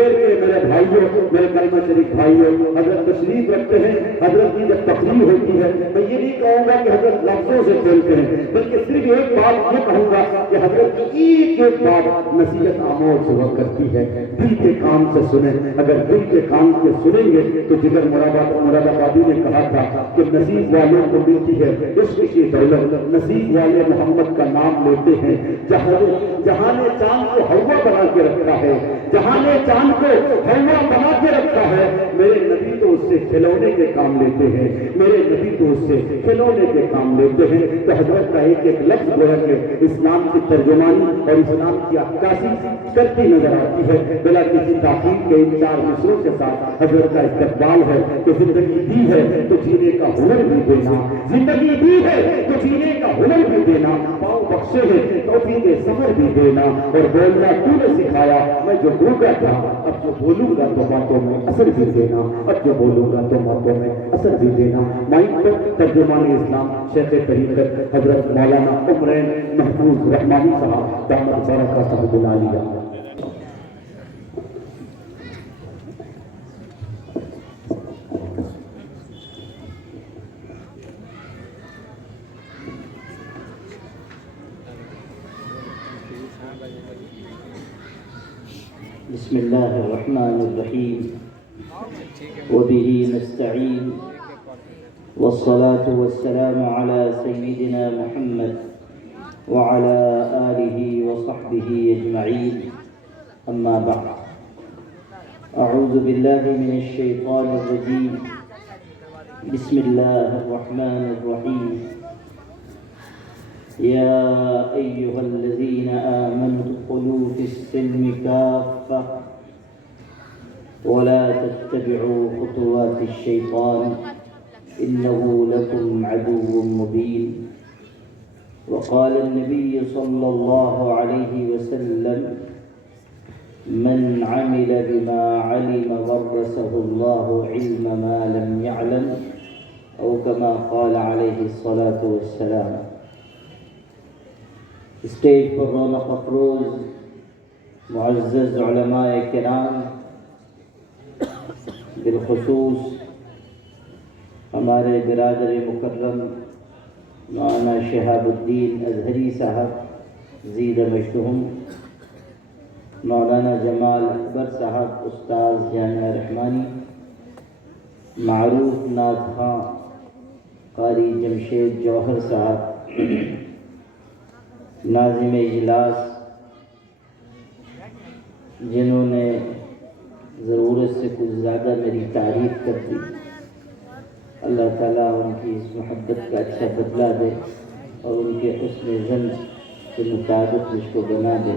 دیر کے میرے بھائیوں، میرے کلمہ شریف بھائیوں، حضرت تشریف رکھتے ہیں، حضرت کی جب تقریر ہوتی ہے میں یہ نہیں کہوں گا کہ حضرت لفظوں سے کھیلتے ہیں، بلکہ صرف ایک بات یہ کہوں گا کہ حضرت کی ایک بات نصیحت آموز ہوا کرتی ہے، دل کے کام سے سنیں، اگر دل کے کام سے سنیں گے تو جگر مراد آبادی نے کہا تھا کہ نصیب والوں کو ملتی ہے عشق کی دولت، نصیب والے محمد کا نام لیتے ہیں، جہاں نے چاند کو ہوا بنا کے رکھا ہے، جہاں نے چاند کو ہوا بنا کے رکھا ہے، میرے نبی تو اس سے کھلونے کے کام لیتے ہیں، میرے نبی تو اس سے کھلونے کے کام لیتے ہیں۔ تو حضرت کا ایک ایک لفظ گویا کہ اسلام کی ترجمانی اور اسلام کی عکاسی کرتی نظر آتی ہے۔ بلا کسی تاخیر کے ان چار مصروں کے ساتھ حضرت کا استقبال ہے کہ زندگی دی ہے تو جینے کا ہنر بھی دینا، زندگی دی ہے تو جینے کا ہنر بھی دینا، پاؤں بخشے ہیں توفیق سفر بھی دینا، اور بولنا تو نے سکھایا، میں جو بھوکا تھا اب جو بولوں گا تو باتوں میں اثر بھی دینا، اب جو بولوں گا تو باتوں میں اثر بھی دینا۔ مائک پر ترجمان اسلام شیخ طریقت حضرت مولانا عمرین محفوظ رحمانی صاحب دامت برکاتہ العالیہ۔ بسم اللہ الرحمن الرحیم وبه نستعین والصلاة والسلام على سيدنا محمد وعلى آله وصحبه أجمعين أما بعد أعوذ بالله من الشيطان الرجيم بسم الله الرحمن الرحيم يا أيها الذين آمنوا ادخلوا في السلم كافة ولا تتبعوا خطوات الشيطان إنه لكم عدو مبين وقال النبي صلى الله عليه وسلم من عمل بما علم ورثه الله علم ما لم يعلم أو كما قال عليه الصلاة والسلام۔ اسٹیج پر رونق افروز معزز علماء کرام، بالخصوص ہمارے برادر مکرم مولانا شہاب الدین اظہری صاحب زید مشتہم، مولانا جمال اکبر صاحب استاذ جامعہ رحمانی، معروف نعت خواں قاری جمشید جوہر صاحب، ناظم اجلاس جنہوں نے ضرورت سے کچھ زیادہ میری تعریف کر دی، اللہ تعالیٰ ان کی اس محبت کا اچھا بدلہ دے اور ان کے حسن ظن کے مطابق مجھ کو بنا دے،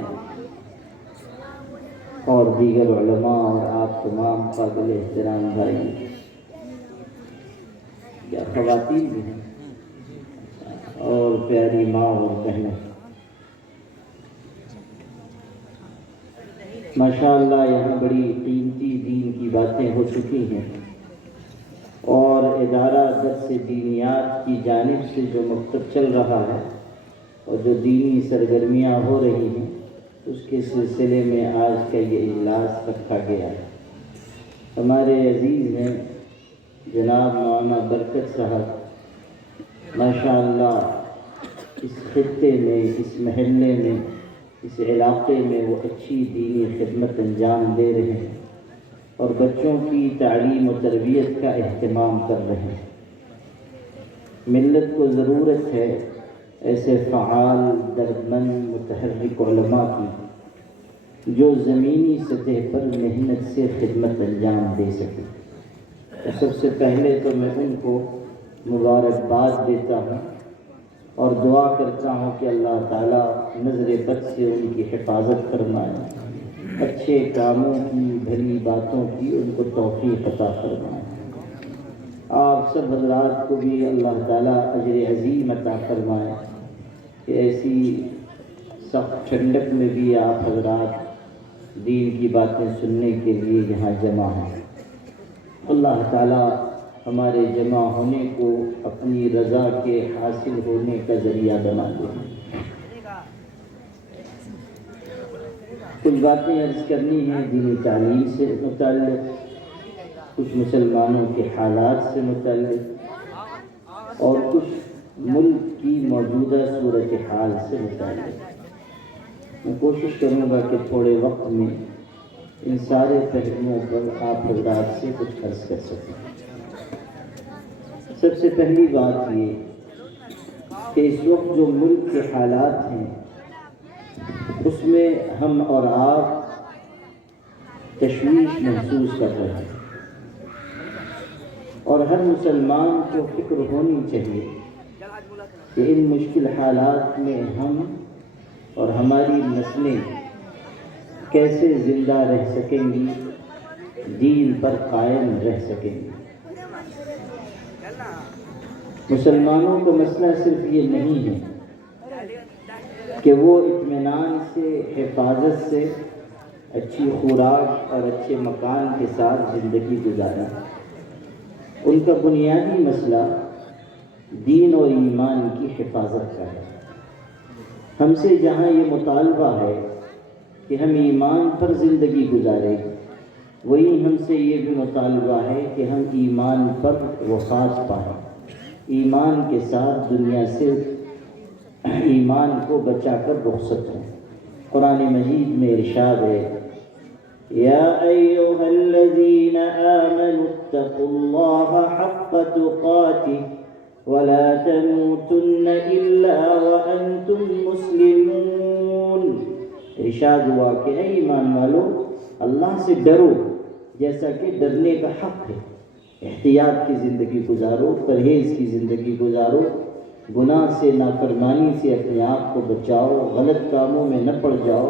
اور دیگر علماء اور آپ تمام قابل احترام بھائی، کیا خواتین بھی ہیں اور پیاری ماں اور بہنیں، ماشاءاللہ یہاں بڑی قیمتی دین کی باتیں ہو چکی ہیں، اور ادارہ درس دینیات کی جانب سے جو مکتب چل رہا ہے اور جو دینی سرگرمیاں ہو رہی ہیں اس کے سلسلے میں آج کا یہ اجلاس رکھا گیا ہے۔ ہمارے عزیز ہیں جناب مولانا برکت صاحب، ماشاءاللہ اس خطے میں، اس محلے میں، اس علاقے میں وہ اچھی دینی خدمت انجام دے رہے ہیں اور بچوں کی تعلیم و تربیت کا اہتمام کر رہے ہیں۔ ملت کو ضرورت ہے ایسے فعال، دردمند، متحرک علماء کی جو زمینی سطح پر محنت سے خدمت انجام دے سکے۔ سب سے پہلے تو میں ان کو مبارکباد دیتا ہوں اور دعا کرتا ہوں کہ اللہ تعالیٰ نظر بد سے ان کی حفاظت فرمائے، اچھے کاموں کی، بھلی باتوں کی ان کو توفیق عطا فرمائے۔ آپ سب حضرات کو بھی اللہ تعالیٰ اجر عظیم عطا فرمائے کہ ایسی سخت ٹھنڈک میں بھی آپ حضرات دین کی باتیں سننے کے لیے یہاں جمع ہیں۔ اللہ تعالیٰ ہمارے جمع ہونے کو اپنی رضا کے حاصل ہونے کا ذریعہ بنا دے۔ کچھ باتیں عرض کرنی ہیں دینی تعلیم سے متعلق، کچھ مسلمانوں کے حالات سے متعلق اور کچھ ملک کی موجودہ صورتحال سے متعلق۔ میں کوشش کروں گا کہ تھوڑے وقت میں ان سارے پہلوؤں پر آپ حضرات سے کچھ عرض کر سکیں۔ سب سے پہلی بات یہ کہ اس وقت جو ملک کے حالات ہیں اس میں ہم اور آپ تشویش محسوس کر رہے ہیں، اور ہر مسلمان کو فکر ہونی چاہیے کہ ان مشکل حالات میں ہم اور ہماری نسلیں کیسے زندہ رہ سکیں گی، دین پر قائم رہ سکیں گی۔ مسلمانوں کا مسئلہ صرف یہ نہیں ہے کہ وہ اطمینان سے، حفاظت سے، اچھی خوراک اور اچھے مکان کے ساتھ زندگی گزاریں۔ ان کا بنیادی مسئلہ دین اور ایمان کی حفاظت کا ہے۔ ہم سے جہاں یہ مطالبہ ہے کہ ہم ایمان پر زندگی گزاریں، وہیں ہم سے یہ بھی مطالبہ ہے کہ ہم ایمان پر وفات پائیں، ایمان کے ساتھ دنیا سے ایمان کو بچا کر رخصت ہوں۔ قرآن مجید میں ارشاد ہے، یا ایھا الذین آمنوا اتقوا اللہ حق تقاتہ ولا تموتن الا وانتم مسلمون۔ ارشاد ہوا کہ اے ایمان والو، اللہ سے ڈرو جیسا کہ ڈرنے کا حق ہے، احتیاط کی زندگی گزارو، پرہیز کی زندگی گزارو، گناہ سے، نافرمانی سے اپنے آپ کو بچاؤ، غلط کاموں میں نہ پڑ جاؤ،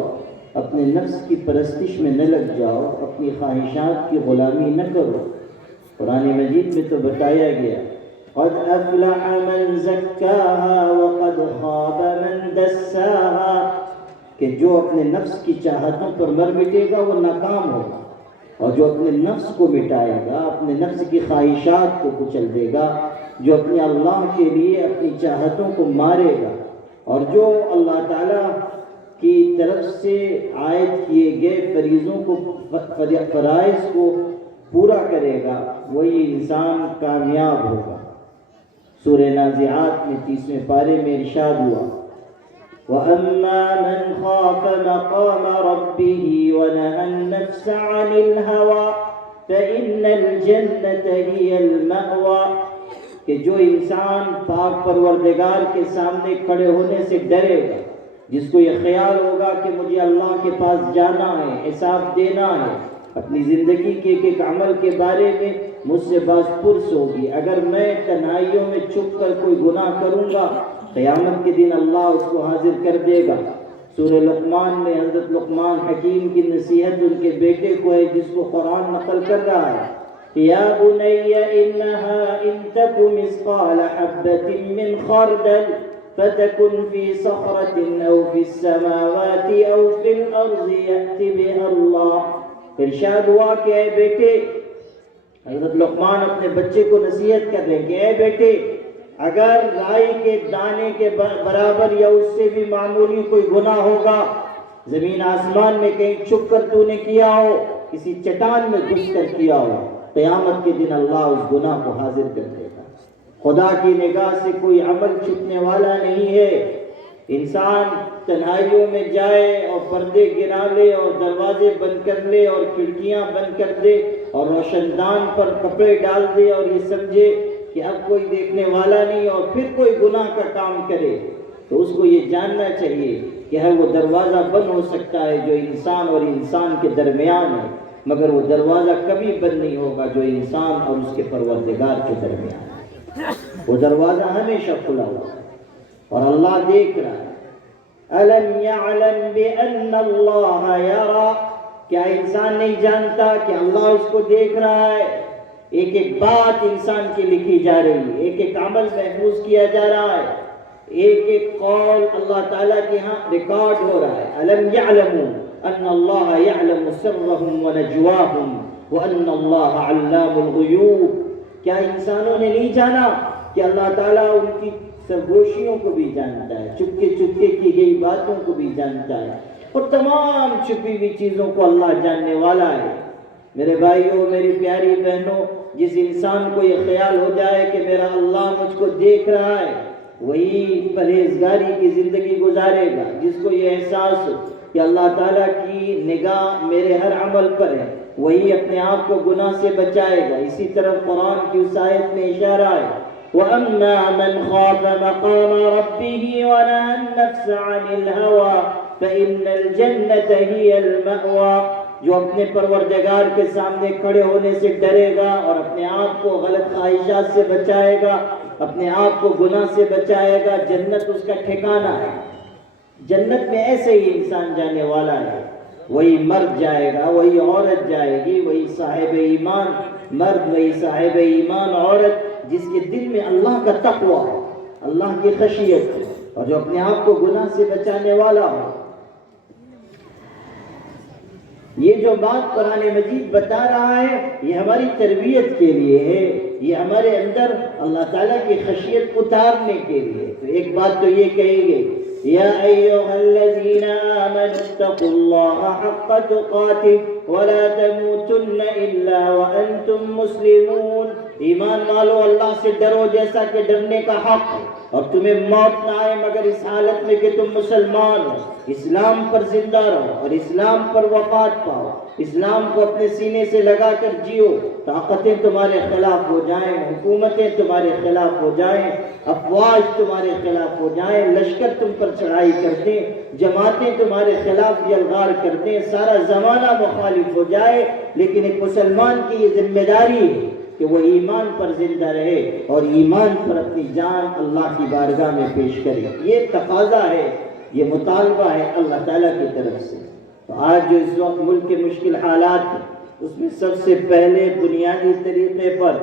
اپنے نفس کی پرستش میں نہ لگ جاؤ، اپنی خواہشات کی غلامی نہ کرو۔ قرآن مجید میں تو بتایا گیا، قد افلح من زکاہا وقد خاب من دساہا، کہ جو اپنے نفس کی چاہتوں پر مر مٹے گا وہ ناکام ہوگا، اور جو اپنے نفس کو مٹائے گا، اپنے نفس کی خواہشات کو کچل دے گا، جو اپنے اللہ کے لیے اپنی چاہتوں کو مارے گا، اور جو اللہ تعالیٰ کی طرف سے عائد کیے گئے فریضوں کو، فرائض کو پورا کرے گا، وہی انسان کامیاب ہوگا۔ سورہ نازعات میں 30ویں پارے میں ارشاد ہوا، وَأَمَّا مَنْ خَافَ مَقَامَ رَبِّهِ وَنَهَى النَّفْسَ عَنِ الْهَوَىٰ فَإِنَّ الْجَنَّةَ هِيَ الْمَأْوَىٰ، کہ جو انسان پاک پروردگار کے سامنے کھڑے ہونے سے ڈرے گا، جس کو یہ خیال ہوگا کہ مجھے اللہ کے پاس جانا ہے، حساب دینا ہے، اپنی زندگی کے ایک ایک عمل کے بارے میں مجھ سے باز پرس ہوگی، اگر میں تنہائیوں میں چھپ کر کوئی گناہ کروں گا، قیامت کے دن اللہ اس کو حاضر کر دے گا۔ سورہ لقمان میں حضرت لقمان حکیم کی نصیحت ان کے بیٹے کو ہے، جس کو قرآن نقل کر رہا ہے، یا بنی انہا ان تک مثقال حبۃ من خردل فتکن فی صخرۃ او فی السماوات او فی الارض یأت بها اللہ۔ ارشاد ہوا کہ اے بیٹے، حضرت لقمان اپنے بچے کو نصیحت کر رہے ہیں کہ اے بیٹے، اگر رائی کے دانے کے برابر یا اس سے بھی معمولی کوئی گناہ ہوگا، زمین آسمان میں کہیں چھپ کر تو نے کیا ہو، کسی چٹان میں گھس کر کیا ہو، قیامت کے دن اللہ اس گناہ کو حاضر کر دے گا۔ خدا کی نگاہ سے کوئی عمل چھپنے والا نہیں ہے۔ انسان تنہائیوں میں جائے اور پردے گرا لے اور دروازے بند کر لے اور کھڑکیاں بند کر دے اور روشن دان پر کپڑے ڈال دے اور یہ سمجھے کہ اب کوئی دیکھنے والا نہیں، اور پھر کوئی گناہ کا کام کرے، تو اس کو یہ جاننا چاہیے کہ ہر وہ دروازہ بند ہو سکتا ہے جو انسان اور انسان کے درمیان ہے، مگر وہ دروازہ کبھی بند نہیں ہوگا جو انسان اور اس کے پروردگار کے درمیان ہے۔ وہ دروازہ ہمیشہ کھلا ہوا ہے اور اللہ دیکھ رہا ہے۔ أَلَمْ يَعْلَمْ بِأَنَّ اللَّهَ يَرَى، کیا انسان نہیں جانتا کہ اللہ اس کو دیکھ رہا ہے؟ ایک ایک بات انسان کی لکھی جا رہی ہے، ایک ایک عمل محفوظ کیا جا رہا ہے، ایک ایک قول اللہ تعالیٰ کے ہاں ریکارڈ ہو رہا ہے۔ أَلَمْ يَعْلَمُوا أَنَّ اللَّهَ يَعْلَمُ سِرَّهُمْ وَنَجْوَاهُمْ وَأَنَّ اللَّهَ عَلَّامُ الْغُيُوبِ، کیا انسانوں نے نہیں جانا کہ اللہ تعالیٰ ان کی سرگوشیوں کو بھی جانتا ہے، چپکے چپکے کی گئی باتوں کو بھی جانتا ہے، اور تمام چھپی ہوئی چیزوں کو اللہ جاننے والا ہے۔ میرے بھائیوں، میری پیاری بہنوں، جس انسان کو یہ خیال ہو جائے کہ میرا اللہ مجھ کو دیکھ رہا ہے، وہی پرہیزگاری کی زندگی گزارے گا۔ جس کو یہ احساس ہو کہ اللہ تعالیٰ کی نگاہ میرے ہر عمل پر ہے، وہی اپنے آپ کو گناہ سے بچائے گا۔ اسی طرح قرآن کی اس آیت میں اشارہ ہے، وَأَمَّا مَنْ خَافَ مَقَامَ رَبِّهِ وَنَهَى النَّفْسَ عَنِ الْهَوَىٰ فَإِنَّ الْجَنَّةَ هِيَ الْمَأْوَىٰ۔ جو اپنے پروردگار کے سامنے کھڑے ہونے سے ڈرے گا اور اپنے آپ کو غلط خواہشات سے بچائے گا، اپنے آپ کو گناہ سے بچائے گا، جنت اس کا ٹھکانہ ہے۔ جنت میں ایسے ہی انسان جانے والا ہے، وہی مرد جائے گا، وہی عورت جائے گی، وہی صاحب ایمان مرد، وہی صاحب ایمان عورت، جس کے دل میں اللہ کا تقوی ہے، اللہ کی خشیت ہے، اور جو اپنے آپ کو گناہ سے بچانے والا ہو۔ یہ جو بات قرآن مجید بتا رہا ہے، یہ ہماری تربیت کے لیے ہے، یہ ہمارے اندر اللہ تعالیٰ کی خشیت اتارنے کے لیے۔ تو ایک بات تو یہ کہی گئی، یا ایھا الذین آمنوا اتقوا اللہ حق تقاتہ ولا تموتن الا وانتم مسلمون۔ ایمان والو، اللہ سے ڈرو جیسا کہ ڈرنے کا حق ہے، اور تمہیں موت نہ آئے مگر اس حالت میں کہ تم مسلمان ہو۔ اسلام پر زندہ رہو اور اسلام پر وفات پاؤ، اسلام کو اپنے سینے سے لگا کر جیو۔ طاقتیں تمہارے خلاف ہو جائیں، حکومتیں تمہارے خلاف ہو جائیں، افواج تمہارے خلاف ہو جائیں، لشکر تم پر چڑھائی کر دیں، جماعتیں تمہارے خلاف یلغار کر دیں، سارا زمانہ مخالف ہو جائے، لیکن ایک مسلمان کی یہ ذمہ داری ہے کہ وہ ایمان پر زندہ رہے اور ایمان پر اپنی جان اللہ کی بارگاہ میں پیش کرے۔ یہ تقاضا ہے، یہ مطالبہ ہے اللہ تعالیٰ کی طرف سے۔ تو آج جو اس وقت ملک کے مشکل حالات ہیں، اس میں سب سے پہلے بنیادی طریقے پر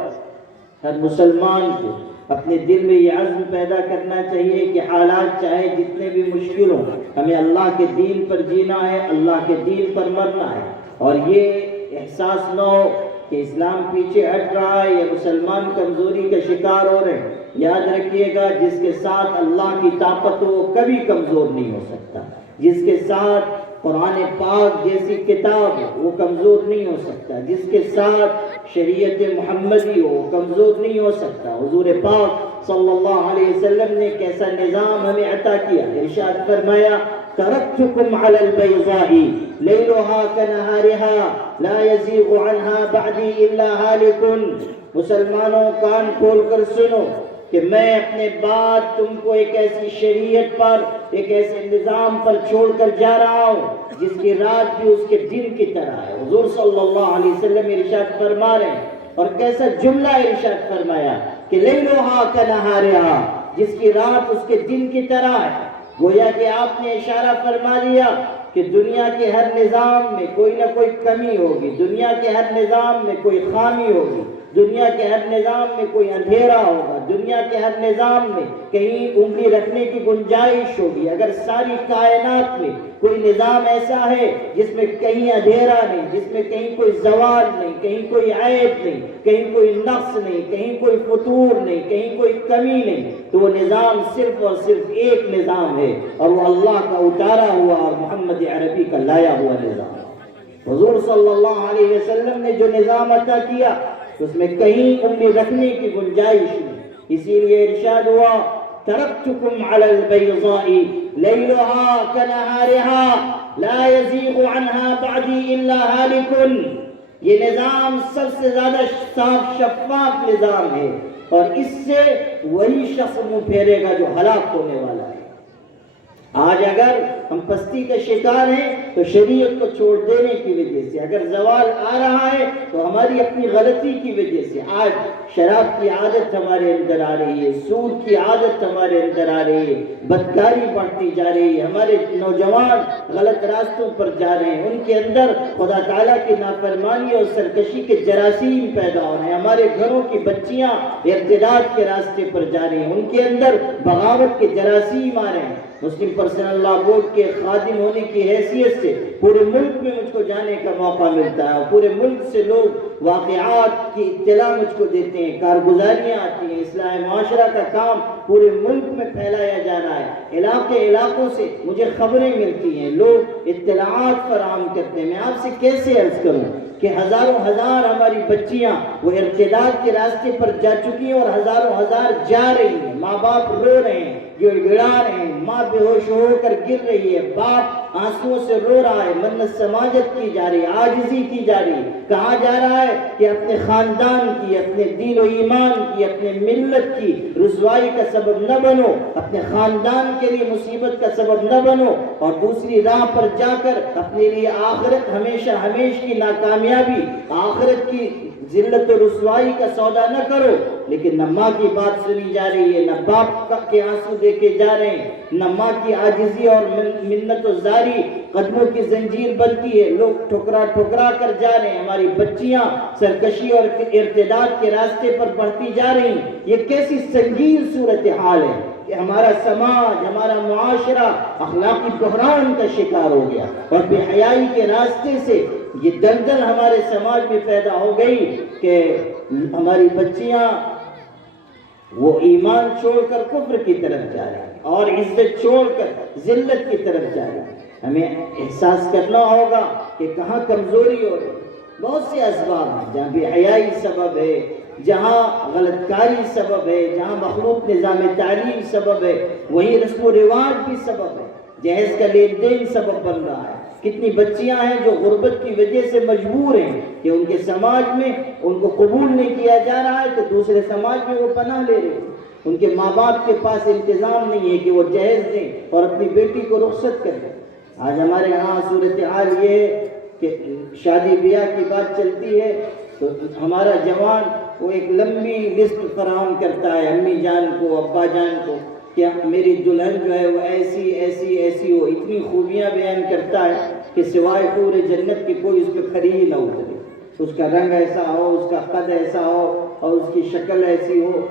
ہر مسلمان کو اپنے دل میں یہ عزم پیدا کرنا چاہیے کہ حالات چاہے جتنے بھی مشکل ہوں، ہمیں اللہ کے دین پر جینا ہے، اللہ کے دین پر مرنا ہے، اور یہ احساس نہ ہو کہ اسلام پیچھے ہٹ رہا ہے یا مسلمان کمزوری کا شکار ہو رہے ہیں۔ یاد رکھیے گا، جس کے ساتھ اللہ کی طاقت ہو وہ کبھی کمزور نہیں ہو سکتا، جس کے ساتھ قرآن پاک جیسی کتاب ہو وہ کمزور نہیں ہو سکتا، جس کے ساتھ شریعت محمدی ہو وہ کمزور نہیں ہو سکتا۔ حضور پاک صلی اللہ علیہ وسلم نے کیسا نظام ہمیں عطا کیا، ارشاد فرمایا، ترکتکم علی البیضاء لیلها کنہارها لا یزیغ عنها بعدی الا ہالک۔ مسلمانوں کان کھول کر سنو کہ میں اپنے بعد تم کو ایک ایسی شریعت پر، ایک ایسے نظام پر چھوڑ کر جا رہا ہوں جس کی رات بھی اس کے دن کی طرح ہے۔ حضور صلی اللہ علیہ وسلم ارشاد فرما رہے ہیں، اور کیسا جملہ ارشاد فرمایا کہ لیلھا کنہارھا، جس کی رات اس کے دن کی طرح ہے۔ گویا کہ آپ نے اشارہ فرما دیا کہ دنیا کے ہر نظام میں کوئی نہ کوئی کمی ہوگی، دنیا کے ہر نظام میں کوئی خامی ہوگی، دنیا کے ہر نظام میں کوئی اندھیرا ہوگا، دنیا کے ہر نظام میں کہیں انگلی رکھنے کی گنجائش ہوگی۔ اگر ساری کائنات میں کوئی نظام ایسا ہے جس میں کہیں اندھیرا نہیں، جس میں کہیں کوئی زوال نہیں، کہیں کوئی عیب نہیں، کہیں کوئی نقص نہیں، کہیں کوئی فتور نہیں، کہیں کوئی کمی نہیں، تو وہ نظام صرف اور صرف ایک نظام ہے، اور وہ اللہ کا اتارا ہوا اور محمد عربی کا لایا ہوا نظام ہے۔ حضور صلی اللہ علیہ وسلم نے جو نظام عطا کیا اس میں کہیں انگلی رکھنے کی گنجائش نہیں، اسی لیے ارشاد ہوا، ترکتکم علی البیضاء لیلھا کنہارھا لا یزیغ عنہا بعدی الا ہالک۔ یہ نظام سب سے زیادہ صاف شفاف نظام ہے، اور اس سے وہی شخص منہ پھیرے گا جو ہلاک ہونے والا ہے۔ آج اگر ہم پستی کا شکار ہیں تو شریعت کو چھوڑ دینے کی وجہ سے، اگر زوال آ رہا ہے تو ہماری اپنی غلطی کی وجہ سے۔ آج شراب کی عادت ہمارے اندر آ رہی ہے، سود کی عادت ہمارے اندر آ رہی ہے، بدکاری بڑھتی جا رہی ہے، ہمارے نوجوان غلط راستوں پر جا رہے ہیں، ان کے اندر خدا تعالیٰ کی نافرمانی اور سرکشی کے جراثیم پیدا ہو رہے ہیں، ہمارے گھروں کی بچیاں ارتداد کے راستے پر جا رہی ہیں، ان کے اندر بغاوت کے جراثیم آ رہے ہیں۔ مسلم پرسنل لا بورڈ کے کے خادم ہونے کی حیثیت سے پورے ملک میں مجھ کو جانے کا موقع ملتا ہے، اور پورے ملک سے لوگ واقعات کی اطلاع مجھ کو دیتے ہیں، کارگزاریاں آتی ہیں، اصلاح معاشرہ کا کام پورے ملک میں پھیلایا جا رہا ہے، علاقوں سے مجھے خبریں ملتی ہیں، لوگ اطلاعات فراہم کرتے ہیں۔ میں آپ سے کیسے عرض کروں کہ ہزاروں ہزار ہماری بچیاں وہ ارتداد کے راستے پر جا چکی ہیں، اور ہزاروں ہزار جا رہی ہیں، ماں باپ رو رہے ہیں، گڑ گڑا رہے ہیں، ماں بے ہوش ہو کر گر رہی ہے، باپ آنسوؤں سے رو رہا ہے، منت سماجت کی جا رہی ہے، عاجزی کی جا رہی ہے، کہا جا رہا ہے کہ اپنے خاندان کی، اپنے دین و ایمان کی، اپنے ملت کی رسوائی کا سبب نہ بنو، اپنے خاندان کے لیے مصیبت کا سبب نہ بنو، اور دوسری راہ پر جا کر اپنے لیے آخرت ہمیشہ ہمیش کی ناکامیابی، آخرت کی ذلت و رسوائی کا سودا نہ کرو۔ لیکن نہ ماں کی بات سنی جا رہی ہے، نہ باپ کے آنسو دیکھے جا رہے ہیں، نہ ماں کی عاجزی اور منت و زاری قدموں کی زنجیر بنتی ہے، لوگ ٹھکرا ٹھکرا کر جا رہے ہیں، ہماری بچیاں سرکشی اور ارتداد کے راستے پر بڑھتی جا رہی ہیں۔ یہ کیسی سنگین صورتحال ہے کہ ہمارا سماج، ہمارا معاشرہ اخلاقی بحران کا شکار ہو گیا، اور بے حیائی کے راستے سے یہ دلدل ہمارے سماج میں پیدا ہو گئی کہ ہماری بچیاں وہ ایمان چھوڑ کر کفر کی طرف جا رہی ہیں، اور عزت چھوڑ کر ذلت کی طرف جا رہی ہیں۔ ہمیں احساس کرنا ہوگا کہ کہاں کمزوری ہو رہی ہے۔ بہت سے اسباب ہیں، جہاں بے حیائی سبب ہے، جہاں غلط کاری سبب ہے، جہاں مخلوط نظام تعلیم سبب ہے، وہیں رسم و رواج بھی سبب ہے، جہیز کا لین دین سبب بن رہا ہے۔ کتنی بچیاں ہیں جو غربت کی وجہ سے مجبور ہیں کہ ان کے سماج میں ان کو قبول نہیں کیا جا رہا ہے، تو دوسرے سماج میں وہ پناہ لے رہے ہیں۔ ان کے ماں باپ کے پاس انتظام نہیں ہے کہ وہ جہیز دیں اور اپنی بیٹی کو رخصت کریں۔ آج ہمارے یہاں صورتحال یہ ہے کہ شادی بیاہ کی بات چلتی ہے تو ہمارا جوان وہ ایک لمبی لسٹ فراہم کرتا ہے امی جان کو، ابا جان کو، کہ میری دلہن جو ہے وہ ایسی ایسی ایسی ہو، اتنی خوبیاں بیان کرتا ہے کہ سوائے حور جنت کی کوئی اس پہ کھری ہی نہ اترے۔ اس کا رنگ ایسا ہو، اس کا قد ایسا ہو، اور اس کی شکل ایسی ہو،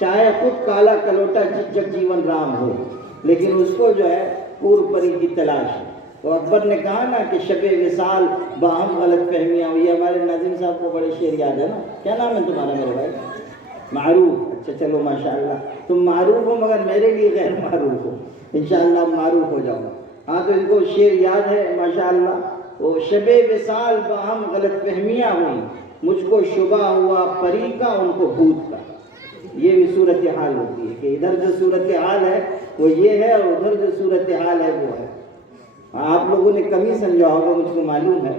چاہے خود کالا کلوٹا جگ جیون رام ہو، لیکن اس کو جو ہے پور پری کی تلاش ہے۔ تو اکبر نے کہا نا کہ شب وصال باہم غلط فہمیاں ہوئی۔ ہمارے ناظم صاحب کو بڑے شعر یاد ہے نا، کیا نام ہے تمہارا میرے بھائی؟ معروف۔ اچھا چلو ماشاءاللہ تم معروف ہو مگر میرے لیے غیر معروف ہو، انشاءاللہ معروف ہو جاؤ۔ ہاں تو ان کو شعر یاد ہے ماشاءاللہ، وہ شب وصال باہم غلط فہمیاں ہوئی، مجھ کو شبہ ہوا پری کا ان کو بھوت کا۔ یہ بھی صورتحال ہوتی ہے کہ ادھر جو صورتحال ہے وہ یہ ہے، اور ادھر جو صورتحال ہے وہ ہے۔ آپ لوگوں نے کم ہی سمجھا ہوگا مجھ کو معلوم ہے،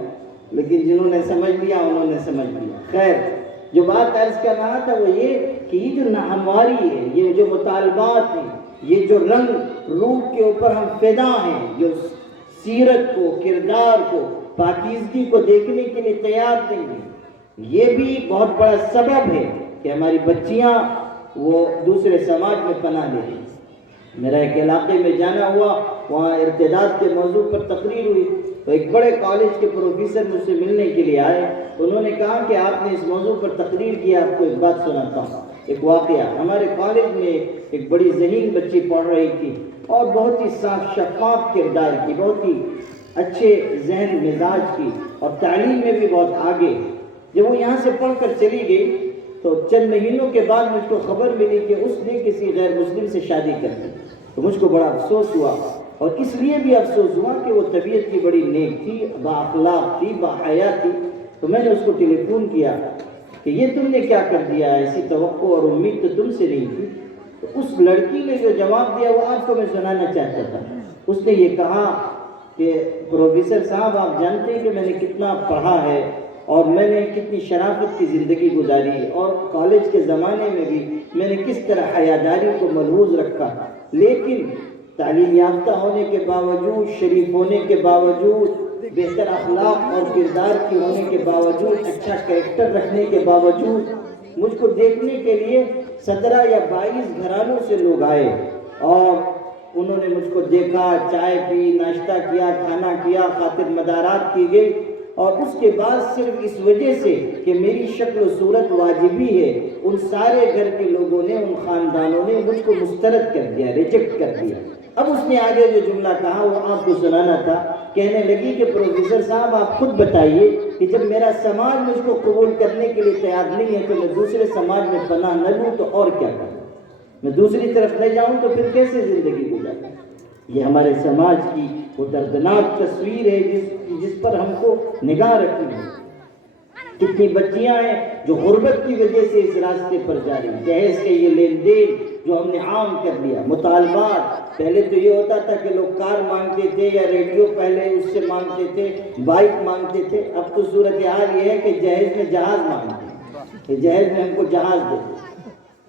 لیکن جنہوں نے سمجھ لیا انہوں نے سمجھ لیا۔ خیر، جو بات عرض کر رہا تھا وہ یہ کہ یہ جو ناہمواری ہے، یہ جو مطالبات ہیں، یہ جو رنگ روپ کے اوپر ہم فدا ہیں، جو سیرت کو، کردار کو، پاکیزگی کو دیکھنے کے لیے تیار نہیں ہیں، یہ بھی بہت بڑا سبب ہے کہ ہماری بچیاں وہ دوسرے سماج میں پناہ لے رہی ہیں۔ میرا ایک علاقے میں جانا ہوا، وہاں ارتداد کے موضوع پر تقریر ہوئی، تو ایک بڑے کالج کے پروفیسر مجھ سے ملنے کے لیے آئے۔ انہوں نے کہا کہ آپ نے اس موضوع پر تقریر کیا، آپ کو ایک بات سناتا ہوں، ایک واقعہ۔ ہمارے کالج میں ایک بڑی ذہین بچی پڑھ رہی تھی، اور بہت ہی صاف شفاف کردار کی، بہت ہی اچھے ذہن مزاج کی، اور تعلیم میں بھی بہت آگے۔ جب وہ یہاں سے پڑھ کر چلی گئی تو چند مہینوں کے بعد مجھ کو خبر ملی کہ اس نے کسی غیر مسلم سے شادی کر دی۔ تو مجھ کو بڑا افسوس ہوا، اور اس لیے بھی افسوس ہوا کہ وہ طبیعت کی بڑی نیک تھی، با اخلاق تھی، با حیا تھی۔ تو میں نے اس کو ٹیلی فون کیا کہ یہ تم نے کیا کر دیا، ایسی توقع اور امید تو تم سے نہیں تھی۔ تو اس لڑکی نے جو جواب دیا وہ آپ کو میں سنانا چاہتا تھا۔ اس نے یہ کہا کہ پروفیسر صاحب، آپ جانتے ہیں کہ میں نے کتنا پڑھا ہے، اور میں نے کتنی شرافت کی زندگی گزاری ہے، اور کالج کے زمانے میں بھی میں نے کس طرح حیاداری کو ملحوظ رکھا، لیکن تعلیم یافتہ ہونے کے باوجود، شریف ہونے کے باوجود، بہتر اخلاق اور کردار کی ہونے کے باوجود، اچھا کریکٹر رکھنے کے باوجود، مجھ کو دیکھنے کے لیے 17 یا 22 گھرانوں سے لوگ آئے، اور انہوں نے مجھ کو دیکھا، چائے پی، ناشتہ کیا، کھانا کیا، خاطر مدارات کی گئی، اور اس کے بعد صرف اس وجہ سے کہ میری شکل و صورت واجبی ہے، ان سارے گھر کے لوگوں نے، ان خاندانوں نے مجھ کو مسترد کر دیا، ریجیکٹ کر دیا۔ اب اس نے آگے جو جملہ کہا وہ آپ کو سنانا تھا. کہنے لگی کہ پروفیسر صاحب آپ خود بتائیے کہ جب میرا سماج مجھ کو قبول کرنے کے لیے تیار نہیں ہے تو میں دوسرے سماج میں پناہ نہ لوں تو اور کیا کروں؟ میں دوسری طرف نہ جاؤں تو پھر کیسے زندگی گزاروں؟ یہ ہمارے سماج کی وہ دردناک تصویر ہے جس پر ہم کو نگاہ رکھنی ہے. کتنی بچیاں ہیں جو غربت کی وجہ سے اس راستے پر جا رہی ہیں. جہیز کے یہ لین دین جو ہم نے عام کر لیا. مطالبات پہلے تو یہ ہوتا تھا کہ لوگ کار مانگتے تھے یا ریڈیو پہلے اس سے مانگتے تھے, بائک مانگتے تھے. اب تو صورتحال یہ ہے کہ جہیز میں جہاز مانگتے ہیں کہ جہیز میں ہم کو جہاز دے.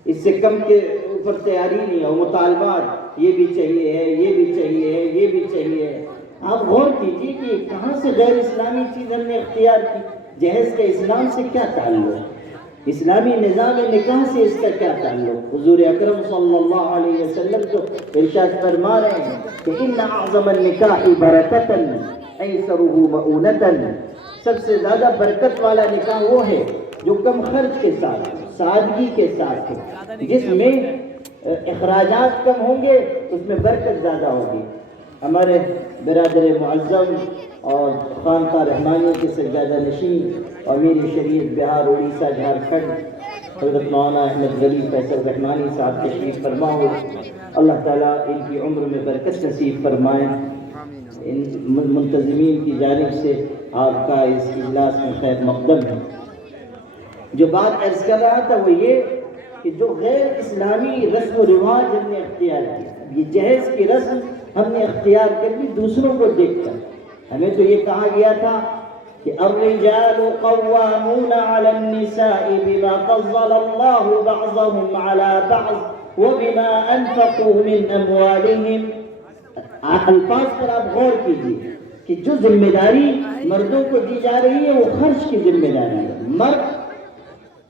اس سے کم کے اوپر تیاری نہیں ہے. مطالبات یہ بھی چاہیے ہے, یہ بھی چاہیے ہے, یہ بھی چاہیے ہے. آپ غور کیجیے کہ کہاں سے غیر اسلامی چیز ہم نے اختیار کی. جہیز کا اسلام سے کیا تعلق؟ اسلامی نظام نکاح سے اس کا کیا تعلق؟ حضور اکرم صلی اللہ علیہ وسلم تو ارشاد فرما رہے ہیں کہ ان اعظم النکاح برکۃ ایسرہ مؤونۃ. سب سے زیادہ برکت والا نکاح وہ ہے جو کم خرچ کے ساتھ, سادگی کے ساتھ ہے, جس میں اخراجات کم ہوں گے, اس میں برکت زیادہ ہوگی. ہمارے برادر معظم اور خانقاہ رحمانی کے سجادہ نشین امیر شریعت بہار اڑیسہ جھارکھنڈ حضرت مولانا احمد غلی فیصل رحمانی صاحب تشریف فرما ہو. اللہ تعالیٰ ان کی عمر میں برکت نصیب فرمائیں. ان منتظمین کی جانب سے آپ کا اس اجلاس میں خیر مقدم ہے. جو بات عرض کر رہا تھا وہ یہ کہ جو غیر اسلامی رسم و رواج ہم نے اختیار کیا, یہ جہیز کی رسم ہم نے اختیار کر لی دوسروں کو دیکھ کر. ہمیں تو یہ کہا گیا تھا کہ الرجال قوامون علی النساء بما فضل اللہ بعضهم علی بعض وبما انفقوا من اموالهم. الفاظ پر آپ غور کیجیے کہ جو ذمہ داری مردوں کو دی جا رہی ہے وہ خرچ کی ذمہ داری ہے. مرد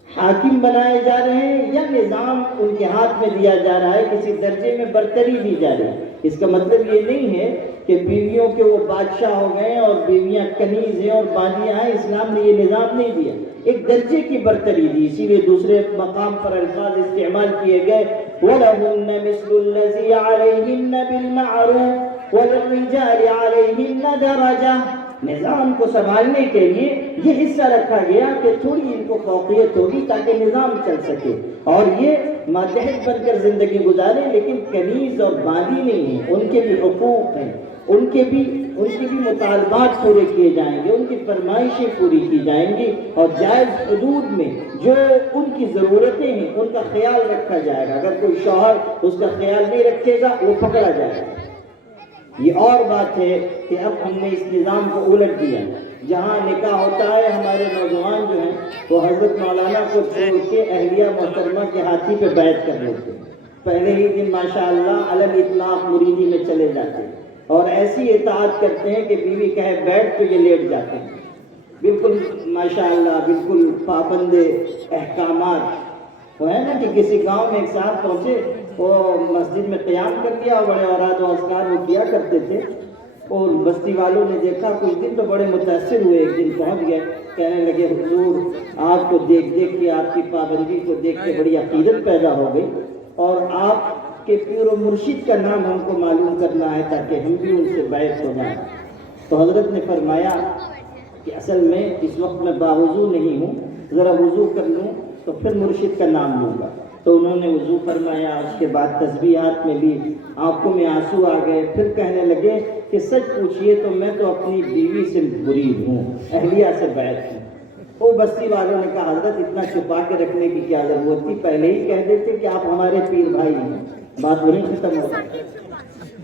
حاکم بنائے جا رہے ہیں یا نظام ان کے ہاتھ میں دیا جا رہا ہے, کسی درجے میں برتری دی جا رہی ہے. اس کا مطلب یہ نہیں ہے کہ بیویوں کے وہ بادشاہ ہو گئے اور بیویاں کنیز ہیں اور باندیاں ہیں. اسلام نے یہ نظام نہیں دیا, ایک درجے کی برتری دی. اسی لیے دوسرے مقام پر الفاظ استعمال کیے گئے وَلَهُنَّ مِثْلُ الَّذِي عَلَيْهِنَّ بِالْمَعْرُوفِ وَلِلرِّجَالِ عَلَيْهِنَّ دَرَجَةٌ. نظام کو سنبھالنے کے لیے یہ حصہ رکھا گیا کہ تھوڑی ان کو فوقیت ہوگی تاکہ نظام چل سکے اور یہ ماتحت بن کر زندگی گزارے. لیکن کنیز اور باندی نہیں ہیں, ان کے بھی حقوق ہیں, ان کے بھی مطالبات پورے کیے جائیں گے, ان کی فرمائشیں پوری کی جائیں گی اور جائز حدود میں جو ان کی ضرورتیں ہیں ان کا خیال رکھا جائے گا. اگر کوئی شوہر اس کا خیال نہیں رکھے گا وہ پکڑا جائے گا. یہ اور بات ہے کہ اب ہم نے اس نظام کو الٹ دیا. جہاں نکاح ہوتا ہے ہمارے نوجوان جو ہیں وہ حضرت مولانا کو چھوڑ کے اہلیہ محترمہ کے ہاتھی پہ بیعت کر لیتے ہیں. پہلے ہی دن ماشاءاللہ علم اطلاق مریدی میں چلے جاتے ہیں اور ایسی اطاعت کرتے ہیں کہ بیوی کہے بیٹھ تو یہ لیٹ جاتے ہیں. بالکل ماشاءاللہ بالکل پابند احکامات. وہ ہے نا کہ کسی گاؤں میں ایک صاحب پہنچے, وہ مسجد میں قیام کر دیا اور بڑے اوراد و اذکار وہ کیا کرتے تھے اور بستی والوں نے دیکھا. کچھ دن تو بڑے متاثر ہوئے, ایک دن پہنچ گئے, کہنے لگے حضور آپ کو دیکھ کے آپ کی پابندی کو دیکھ کے بڑی عقیدت پیدا ہو گئی اور آپ کے پیر و مرشد کا نام ہم کو معلوم کرنا ہے تاکہ ہم بھی ان سے بیعت ہو جائیں. تو حضرت نے فرمایا کہ اصل میں اس وقت میں باوضو نہیں ہوں, ذرا وضو کر لوں تو پھر مرشد کا نام لوں گا. تو انہوں نے وضو فرمایا, اس کے بعد تسبیحات میں بھی آنکھوں میں آنسو آ گئے. پھر کہنے لگے کہ سچ پوچھئے تو میں تو اپنی بیوی سے مرید ہوں, اہلیہ سے بیعت ہوں. وہ بستی والوں نے کہا حضرت اتنا چھپا کے رکھنے کی کیا ضرورت تھی, پہلے ہی کہہ دیتے کہ آپ ہمارے پیر بھائی ہیں, بات وہیں ختم ہو گئی.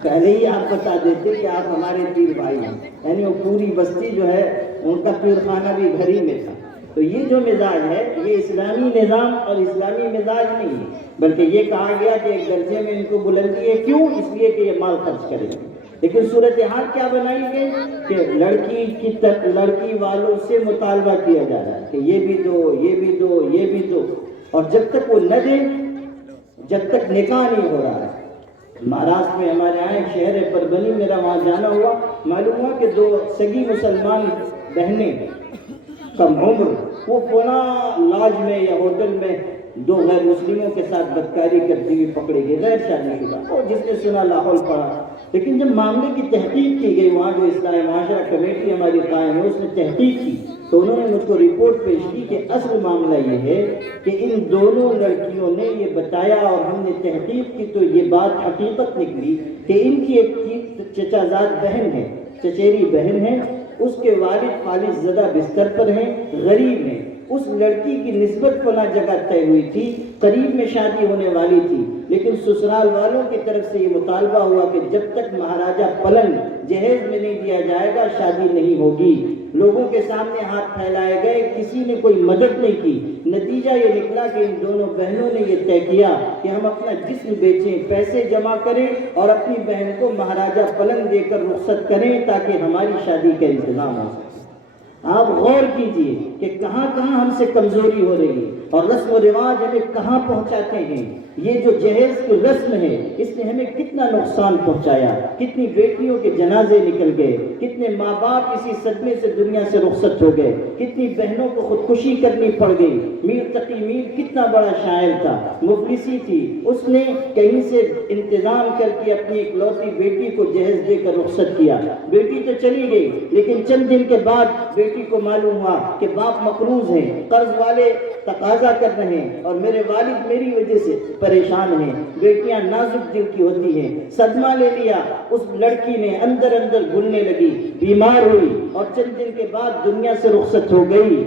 پہلے ہی آپ بتا دیتے کہ آپ ہمارے پیر بھائی ہیں. یعنی وہ پوری بستی جو ہے ان کا پیر خانہ بھی گھر ہی میں تھا. تو یہ جو مزاج ہے یہ اسلامی نظام اور اسلامی مزاج نہیں ہے, بلکہ یہ کہا گیا کہ ایک درجے میں ان کو بلندی ہے. کیوں؟ اس لیے کہ یہ مال خرچ کریں گے. لیکن صورتحال کیا بنائی گئی کہ لڑکی والوں سے مطالبہ کیا جا رہا ہے کہ یہ بھی دو, یہ بھی دو, یہ بھی دو, اور جب تک وہ نہ دیں جب تک نکاح نہیں ہو رہا ہے. مہاراشٹر میں ہمارے یہاں ایک شہر ہے پربنی, میرا وہاں جانا ہوا, معلوم ہوا کہ 2 سگی مسلمان بہنیں کم عمر وہ پونا لاج میں یا ہوٹل میں دو غیر مسلموں کے ساتھ بدکاری کرتے ہوئے پکڑے گئے، غیر شادی شدہ، اور جس نے سنا لاہور پڑا۔ لیکن جب معاملے کی تحقیق کی گئی، وہاں جو اصلاح معاشرہ کمیٹی ہماری قائم ہے اس نے تحقیق کی، تو انہوں نے مجھ کو رپورٹ پیش کی کہ اصل معاملہ یہ ہے کہ ان دونوں لڑکیوں نے یہ بتایا، اور ہم نے تحقیق کی تو یہ بات حقیقت نکلی کہ ان کی ایک چچا زاد بہن ہے، چچیری بہن ہے، اس کے والد فالج زدہ بستر پر ہیں، غریب ہیں۔ اس لڑکی کی نسبت فلاں جگہ طے ہوئی تھی، قریب میں شادی ہونے والی تھی، لیکن سسرال والوں کی طرف سے یہ مطالبہ ہوا کہ جب تک مہاراجہ پلنگ جہیز میں نہیں دیا جائے گا شادی نہیں ہوگی۔ لوگوں کے سامنے ہاتھ پھیلائے گئے، کسی نے کوئی مدد نہیں کی۔ نتیجہ یہ نکلا کہ ان دونوں بہنوں نے یہ طے کیا کہ ہم اپنا جسم بیچیں، پیسے جمع کریں اور اپنی بہن کو مہاراجہ پلنگ دے کر رخصت کریں تاکہ ہماری شادی کا انتظام ہو سکے۔ آپ غور کیجئے کہ کہاں کہاں ہم سے کمزوری ہو رہی ہے اور رسم و رواج ہمیں کہاں پہنچاتے ہیں۔ یہ جو جہیز کی رسم ہے اس نے ہمیں کتنا نقصان پہنچایا، کتنی بیٹیوں کے جنازے نکل گئے، کتنے ماں باپ اسی صدمے سے دنیا سے رخصت ہو گئے، کتنی بہنوں کو خودکشی کرنی پڑ گئی۔ میر تقی میر کتنا بڑا شاعر تھا، مفلسی تھی، اس نے کہیں سے انتظام کر کے اپنی اکلوتی بیٹی کو جہیز دے کر رخصت کیا۔ بیٹی تو چلی گئی، لیکن چند دن کے بعد بیٹی کو معلوم ہوا کہ باپ مقروض ہیں، قرض والے تقاضا کر رہے ہیں اور میرے والد میری وجہ سے پریشان ہیں۔ بیٹیاں نازک دل کی ہوتی ہیں، صدمہ لے لیا، اس لڑکی نے اندر اندر گھلنے لگی، بیمار ہوئی اور چند دن کے بعد دنیا سے رخصت ہو گئی۔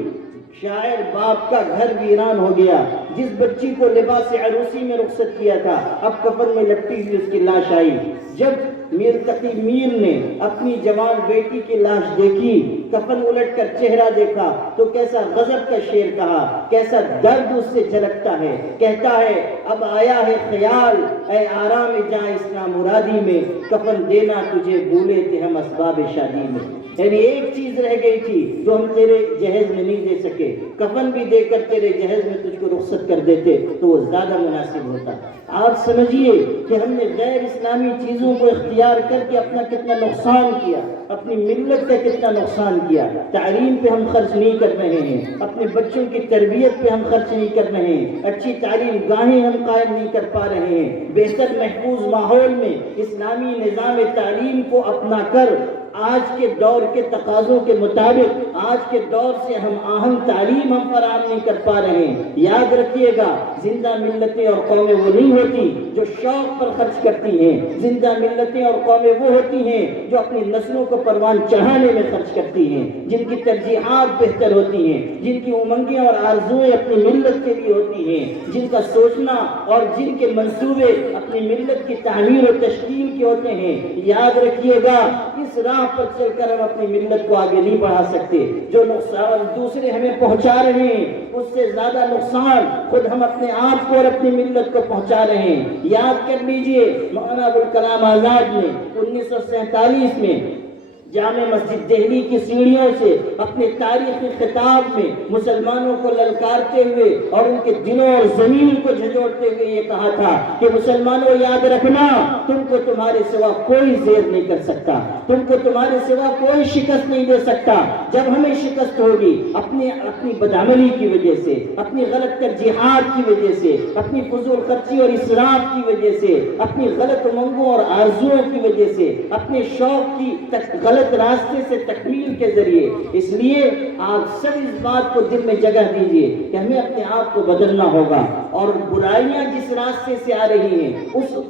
شاعر باپ کا گھر ویران ہو گیا، جس بچی کو لباس عروسی میں رخصت کیا تھا اب کفن میں لپٹی ہوئی اس کی لاش آئی۔ جب میر تقی میر نے اپنی جوان بیٹی کی لاش دیکھی، کفن الٹ کر چہرہ دیکھا تو کیسا غضب کا شعر کہا، کیسا درد اس سے جھلکتا ہے۔ کہتا ہے اب آیا ہے خیال اے آرام جاں اسلام مرادی میں، کفن دینا تجھے بھولے تھے ہم اسباب شادی میں۔ یعنی ایک چیز رہ گئی تھی جو ہم تیرے جہیز میں نہیں دے سکے، کفن بھی دے کر تیرے جہیز میں تجھ کو رخصت کر دیتے تو وہ زیادہ مناسب ہوتا۔ آپ سمجھیے کہ ہم نے غیر اسلامی چیزوں کو اختیار کر کے اپنا کتنا نقصان کیا، اپنی ملت کا کتنا نقصان کیا۔ تعلیم پہ ہم خرچ نہیں کر رہے ہیں، اپنے بچوں کی تربیت پہ ہم خرچ نہیں کر رہے ہیں، اچھی تعلیم گاہیں ہم قائم نہیں کر پا رہے ہیں۔ بہتر محفوظ ماحول میں اسلامی نظام تعلیم کو اپنا کر آج کے دور کے تقاضوں کے مطابق آج کے دور سے ہم آہنگ تعلیم ہم فراہم نہیں کر پا رہے ہیں۔ یاد رکھیے گا، زندہ ملتیں اور قومیں وہ نہیں ہوتی جو شوق پر خرچ کرتی ہیں، زندہ ملتیں اور قومیں وہ ہوتی ہیں جو اپنی نسلوں کو پروان چڑھانے میں خرچ کرتی ہیں، جن کی ترجیحات بہتر ہوتی ہیں، جن کی امنگیں اور آرزوئیں اپنی ملت کے لیے ہوتی ہیں، جن کا سوچنا اور جن کے منصوبے اپنی ملت کی تعمیر و تشکیل کے ہوتے ہیں۔ یاد رکھیے گا، اس راہ پر چل کر ہم اپنی ملت کو آگے نہیں بڑھا سکتے۔ جو نقصان دوسرے ہمیں پہنچا رہے ہیں اس سے زیادہ نقصان خود ہم اپنے آپ کو اور اپنی ملت کو پہنچا رہے ہیں۔ یاد کر لیجئے، مولانا ابوالکلام آزاد نے 1947 میں جامع مسجد دہلی کی سیڑھیوں سے اپنے تاریخی خطاب میں مسلمانوں کو للکارتے ہوئے اور ان کے دلوں اور زمین کو جھنجھوڑتے ہوئے یہ کہا تھا کہ مسلمانوں یاد رکھنا، تم کو تمہارے سوا کوئی زیر نہیں کر سکتا، تم کو تمہارے سوا کوئی شکست نہیں دے سکتا۔ جب ہمیں شکست ہوگی اپنی بدعملی کی وجہ سے، اپنی غلط ترجیحات کی وجہ سے، اپنی فضول خرچی اور اسراف کی وجہ سے، اپنی غلط امنگوں اور آرزوؤں کی وجہ سے، اپنے شوق کی غلط راستے سے تکمیل کے ذریعے۔ اس لیے آپ سب اس بات کو دل میں جگہ دیجئے کہ ہمیں اپنے آپ کو بدلنا ہوگا اور برائیاں جس راستے سے آ رہی ہیں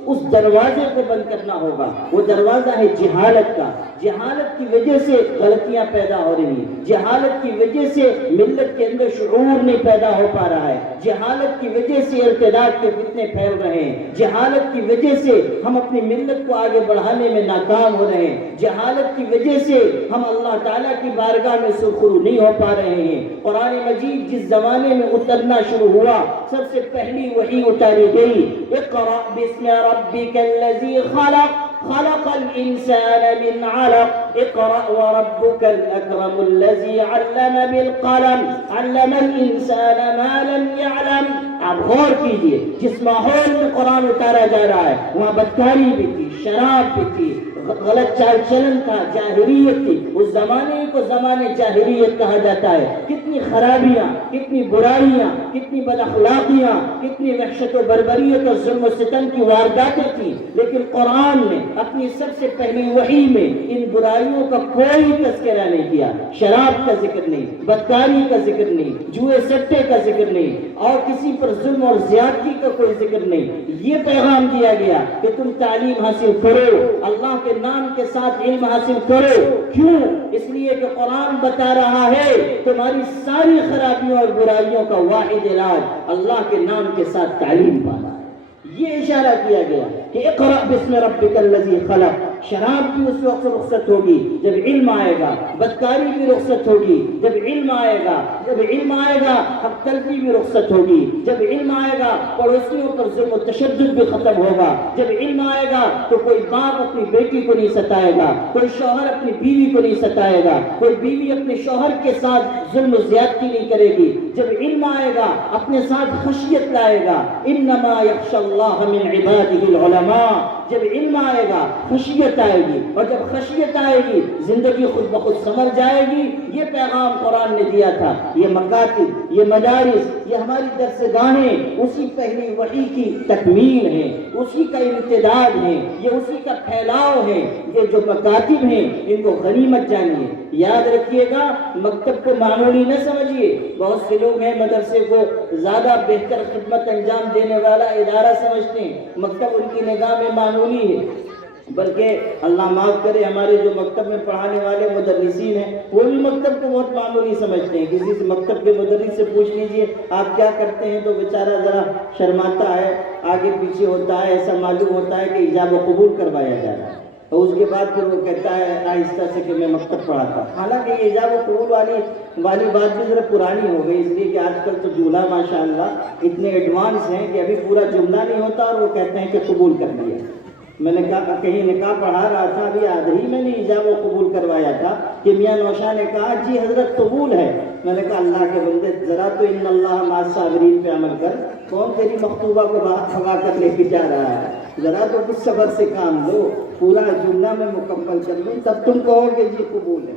اس دروازے کو بند کرنا ہوگا۔ وہ دروازہ ہے جہالت کا۔ جہالت کی وجہ سے غلطیاں پیدا ہو رہی ہیں، جہالت کی وجہ سے ملت کے اندر شعور نہیں پیدا ہو پا رہا ہے، جہالت کی وجہ سے ارتداد کے فتنے پھیل رہے ہیں، جہالت کی وجہ سے ہم اپنی ملت کو آگے بڑھانے میں ناکام ہو رہے ہیں، جہالت کی وجہ سے ہم اللہ تعالیٰ کی بارگاہ میں سرخرو نہیں ہو پا رہے ہیں۔ قرآن مجید جس زمانے میں اترنا شروع ہوا سب سے پہلی وحی اتاری گئی، اقرأ باسم ربک الذی خلق خلق الانسان من علق اقرأ وربك الاکرم الذی علم بالقلم علم الانسان ما لم يعلم۔ آپ غور کیجئے، جس ماحول میں قرآن اتارا جا رہا ہے وہاں بدکاری بھی تھی، شراب بھی تھی، غلط چال چلن تھا، جاہلیت تھی، اس زمانے کو زمانے جاہلیت کہا جاتا ہے۔ کتنی خرابیاں، کتنی برائیاں، کتنی بد اخلاقیاں، کتنی وحشت و بربریت اور ظلم و ستم کی وارداتیں تھیں، لیکن قرآن نے اپنی سب سے پہلی وحی میں ان برائیوں کا کوئی تذکرہ نہیں کیا۔ شراب کا ذکر نہیں، بدکاری کا ذکر نہیں، جوئے سٹے کا ذکر نہیں، اور کسی پر ظلم اور زیادتی کا کوئی ذکر نہیں۔ یہ پیغام دیا گیا کہ تم تعلیم حاصل کرو، اللہ کے نام کے ساتھ علم حاصل کرو۔ کیوں؟ اس لیے کہ قرآن بتا رہا ہے تمہاری ساری خرابیوں اور برائیوں کا واحد علاج اللہ کے نام کے ساتھ تعلیم پانا ہے۔ یہ اشارہ کیا گیا کہ اقرأ بسم ربک الذی خلق۔ شراب بھی اس وقت رخصت ہوگی جب علم آئے گا، بدکاری بھی رخصت ہوگی جب علم آئے گا، جب علم آئے گا حق تلفی بھی رخصت ہوگی، جب علم آئے گا پڑوسیوں پر ظلم و تشدد بھی ختم ہوگا، جب علم آئے گا تو کوئی باپ اپنی بیٹی کو نہیں ستائے گا، کوئی شوہر اپنی بیوی کو نہیں ستائے گا، کوئی بیوی اپنے شوہر کے ساتھ ظلم و زیادتی نہیں کرے گی۔ جب علم آئے گا اپنے ساتھ خشیت لائے گا، انما یخشی اللہ من عبادہ العلماء۔ جب علم آئے گا خشیت آئے گی، اور جب خشیت آئے گی زندگی خود بخود سمر جائے گی۔ یہ پیغام قرآن نے دیا تھا۔ یہ مکاتب، یہ مدارس، یہ ہماری درس گاہیں اسی پہلی وحی کی تکمیل ہیں، اسی کا امتداد ہے، یہ اسی کا پھیلاؤ ہے۔ یہ جو مکاتب ہیں ان کو غنیمت جانیے، یاد رکھیے گا، مکتب کو معمولی نہ سمجھیے۔ بہت سے لوگ ہیں مدرسے کو زیادہ بہتر خدمت انجام دینے والا ادارہ سمجھتے ہیں، مکتب ان کی نگاہ میں معمولی ہے۔ بلکہ اللہ معاف کرے، ہمارے جو مکتب میں پڑھانے والے مدرسین ہیں وہ بھی مکتب کو بہت معمولی سمجھتے ہیں۔ کسی سے مکتب کے مدرس سے پوچھ لیجئے آپ کیا کرتے ہیں تو بیچارہ ذرا شرماتا ہے، آگے پیچھے ہوتا ہے، ایسا معلوم ہوتا ہے کہ ایجاب و قبول کروایا جا رہا ہے، اور اس کے بعد پھر وہ کہتا ہے آہستہ سے کہ میں مکتب پڑھاتا ہوں۔ حالانکہ یہ ایجاب و قبول والی بات بھی ذرا پرانی ہو گئی، اس لیے کہ آج کل تو جملہ ماشاءاللہ اتنے ایڈوانس ہیں کہ ابھی پورا جملہ نہیں ہوتا اور وہ کہتے ہیں کہ قبول کر لیا۔ میں نے کہا کہیں نکاح پڑھا رہا تھا، ابھی آدھے ہی میں نے ایجاب و قبول کروایا تھا کہ میاں نوشاہ نے کہا جی حضرت قبول ہے۔ میں نے کہا اللہ کے بندے ذرا تو ان اللہ مع الصابرین پہ عمل کر، کون تیری مخطوبہ کو بھگا کر لے کے جا رہا ہے، ذرا تو کچھ صبر سے کام لو، پورا جملہ میں مکمل کر لوں تب تم کہو کہ جی قبول ہے۔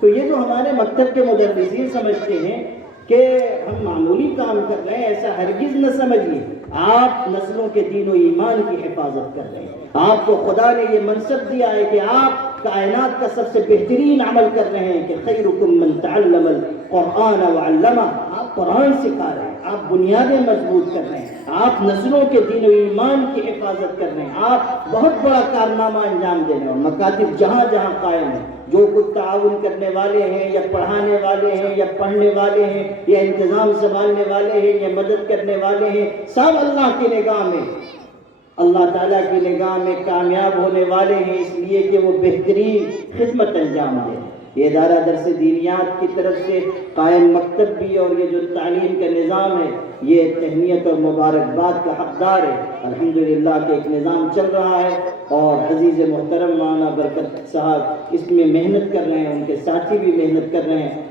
تو یہ جو ہمارے مکتب کے مدرسین سمجھتے ہیں کہ ہم معمولی کام کر رہے ہیں، ایسا ہرگز نہ سمجھیے۔ آپ نسلوں کے دین و ایمان کی حفاظت کر رہے ہیں، آپ کو خدا نے یہ منصب دیا ہے کہ آپ کائنات کا سب سے بہترین عمل کر رہے ہیں کہ خیرکم من تعلم القرآن وعلمہ۔ آپ قرآن سکھا رہے ہیں، آپ بنیادیں مضبوط کر رہے ہیں، آپ نسلوں کے دین و ایمان کی حفاظت کر رہے ہیں، آپ بہت بڑا کارنامہ انجام دے رہے ہیں۔ اور مکاتب جہاں جہاں قائم ہیں، جو کچھ تعاون کرنے والے ہیں یا پڑھانے والے ہیں یا پڑھنے والے ہیں یا انتظام سنبھالنے والے ہیں یا مدد کرنے والے ہیں، سب اللہ کی نگاہ میں، اللہ تعالیٰ کی نگاہ میں کامیاب ہونے والے ہیں، اس لیے کہ وہ بہترین خدمت انجام دیں۔ یہ ادارہ درس دینیات کی طرف سے قائم مکتب بھی اور یہ جو تعلیم کا نظام ہے یہ تہنیت اور مبارکباد کا حقدار ہے۔ الحمدللہ کہ ایک نظام چل رہا ہے اور عزیز محترم مولانا برکت صاحب اس میں محنت کر رہے ہیں، ان کے ساتھی بھی محنت کر رہے ہیں۔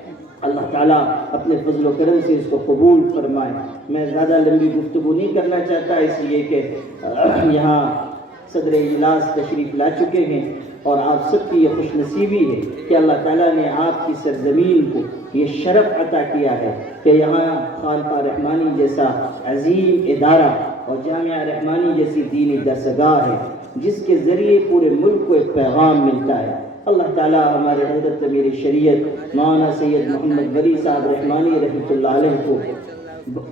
اللہ تعالیٰ اپنے فضل و کرم سے اس کو قبول فرمائے۔ میں زیادہ لمبی گفتگو نہیں کرنا چاہتا، اس لیے کہ یہاں صدر اجلاس تشریف لا چکے ہیں اور آپ سب کی یہ خوش نصیبی ہے کہ اللہ تعالیٰ نے آپ کی سرزمین کو یہ شرف عطا کیا ہے کہ یہاں خانقاہ رحمانی جیسا عظیم ادارہ اور جامعہ رحمانی جیسی دینی درسگاہ ہے جس کے ذریعے پورے ملک کو ایک پیغام ملتا ہے۔ اللہ تعالیٰ ہمارے حضرت امیر شریعت مولانا سید محمد ولی صاحب رحمانی رحمۃ اللہ علیہ کو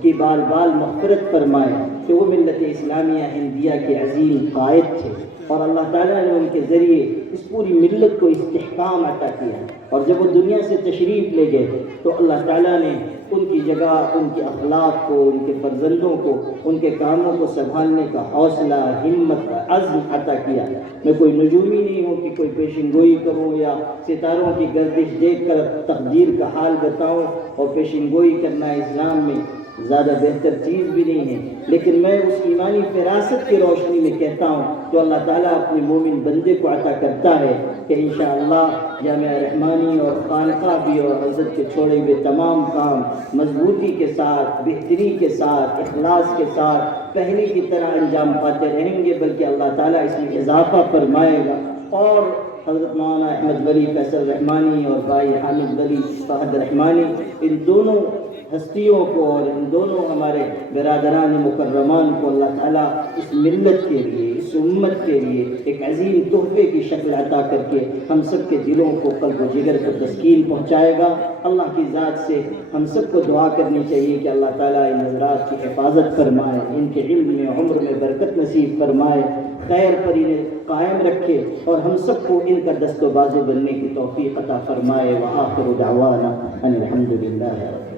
کی بال بال مغفرت فرمائے کہ وہ ملت اسلامیہ ہندیہ کے عظیم قائد تھے، اور اللہ تعالیٰ نے ان کے ذریعے اس پوری ملت کو استحکام عطا کیا، اور جب وہ دنیا سے تشریف لے گئے تو اللہ تعالیٰ نے ان کی جگہ، ان کے اخلاق کو، ان کے فرزندوں کو، ان کے کاموں کو سنبھالنے کا حوصلہ، ہمت، عزم عطا کیا۔ میں کوئی نجومی نہیں ہوں کہ کوئی پیشن گوئی کروں یا ستاروں کی گردش دیکھ کر تقدیر کا حال بتاؤں، اور پیشن گوئی کرنا اسلام میں زیادہ بہتر چیز بھی نہیں ہے، لیکن میں اس ایمانی فراست کی روشنی میں کہتا ہوں جو اللہ تعالیٰ اپنے مومن بندے کو عطا کرتا ہے کہ انشاءاللہ جامعہ رحمانی اور خانقاہ بھی اور حضرت کے چھوڑے ہوئے تمام کام مضبوطی کے ساتھ، بہتری کے ساتھ، اخلاص کے ساتھ پہلے کی طرح انجام پاتے رہیں گے، بلکہ اللہ تعالیٰ اس میں اضافہ فرمائے گا۔ اور حضرت مولانا احمد ولی فیصل رحمانی اور بھائی حامد ولی فہد رحمانی، ان دونوں ہستیوں کو اور ان دونوں ہمارے برادران مکرمان کو اللہ تعالیٰ اس ملت کے لیے، اس امت کے لیے ایک عظیم تحفے کی شکل عطا کر کے ہم سب کے دلوں کو، قلب و جگر کو تسکین پہنچائے گا۔ اللہ کی ذات سے ہم سب کو دعا کرنی چاہیے کہ اللہ تعالیٰ ان حضرات کی حفاظت فرمائے، ان کے علم میں، عمر میں برکت نصیب فرمائے، خیر پر انہیں قائم رکھے اور ہم سب کو ان کا دست و بازو بننے کی توفیق عطا فرمائے۔ وآخر دعوانا ان الحمد للہ۔